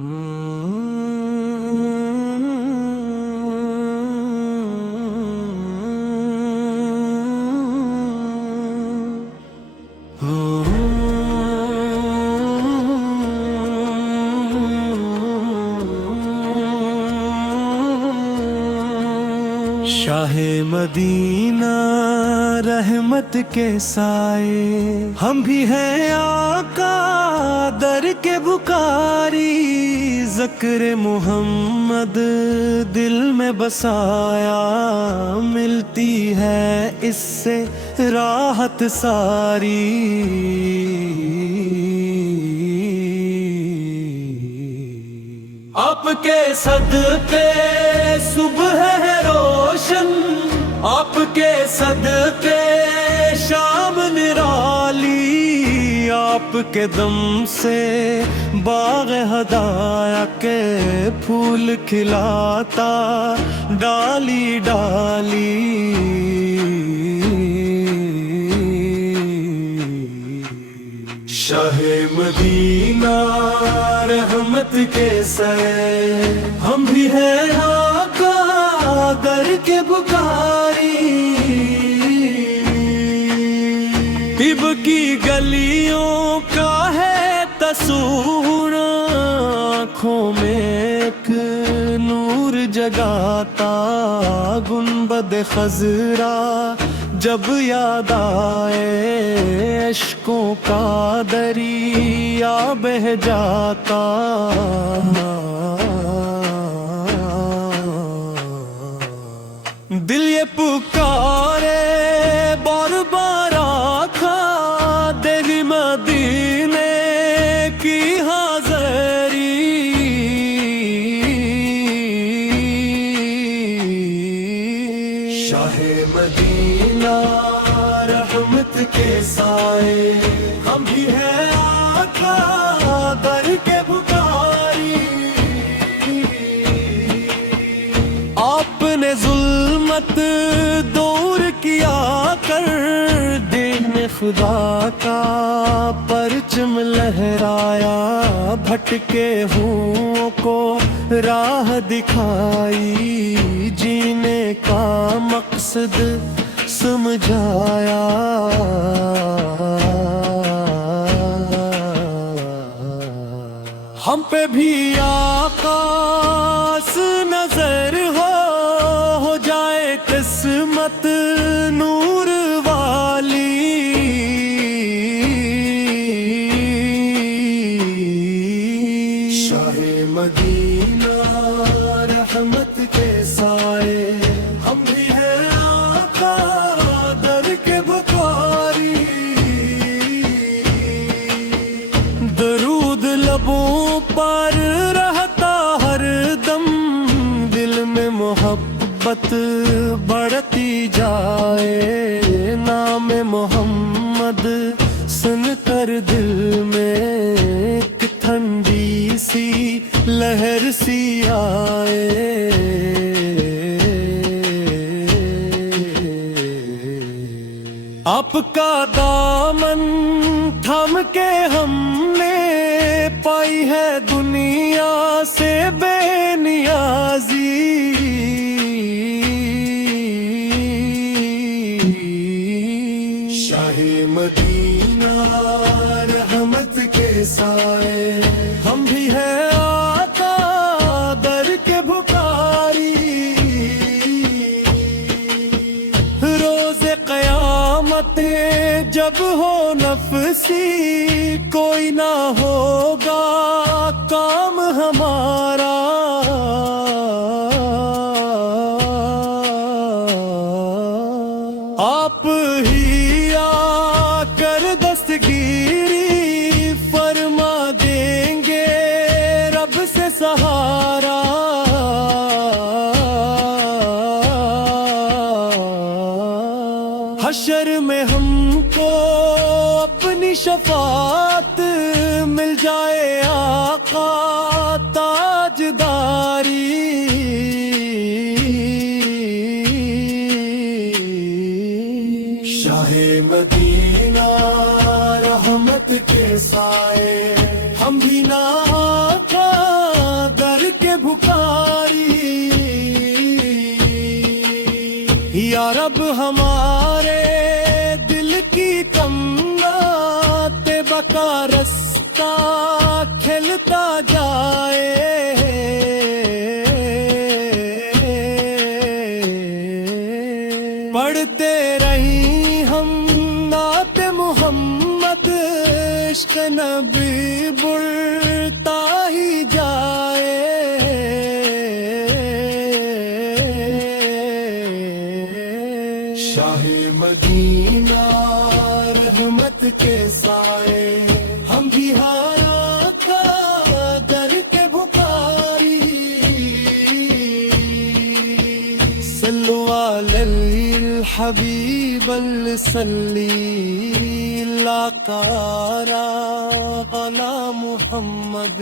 شاہ مدینہ رحمت کے سائے، ہم بھی ہیں آقا در کے بکاری، ذکر محمد دل میں بسایا، ملتی ہے اس سے راحت ساری۔ آپ کے صدقے صبح ہے روشن، آپ کے صدقے شام نرالی، آپ کے دم سے باغ ہدایہ کے پھول کھلاتا ڈالی ڈالی۔ شاہ مدینہ رحمت کے سائے، ہم بھی ہیں آقا در کے بکاری، طب کی گلیوں کا ہے تصور، آنکھوں میں ایک نور جگاتا، گنبد خضرا جب یاد آئے، اشکوں کا دریا بہہ جاتا۔ دل یہ پکارے بار بار آقا، دل مدینے کی حاضری، شاہ مدینہ رحمت کے سائے، ہم بھی ہیں آقا در کے بکاری۔ آپ نے ظلمت دور کیا کر، دین خدا کا پرچم لہرایا، بھٹکے ہوں کو راہ دکھائی، جینے کا مقصد سمجھایا۔ ہم پہ بھی آقا نظر ہو جائے قسمت نور والی، شاہ مدینہ رحمت کے سائے، ہم بھی ہیں آقا در کے بکاری۔ درود لبوں پر رہتا ہر دم، دل میں محبت بڑھتی جائے، نام محمد سن کر دل میں ایک ٹھنڈی سی لہر سی آئے۔ آپ کا دامن تھام کے ہم نے پائی ہے دنیا سے بے نیازی، شاہ مدینہ رحمت کے سائے، ہم بھی ہیں آقا در کے بکاری۔ روز قیامت جب ہو نفسی، کوئی نہ ہوگا کام ہمارا، آپ ہی آ کر دستگیری فرما دیں گے رب سے سہارا۔ حشر میں ہم کو اپنی شفاعت مل جائے، آقا تاجداری، شاہ مدینہ رحمت کے سائے، ہم بھی نہ آقا کے بھکاری یا رب ہمارے دل کی تمنات بقا رستہ کھلتا جائے پڑھتے رہیں ہم نعت محمد عشق نبی بڑھتا ہی جائے شاہ مدینہ رحمت کے سائے ہم بھی حیات کا در کے بھکاری صلو علی الحبیب الصلی لا قارا علی محمد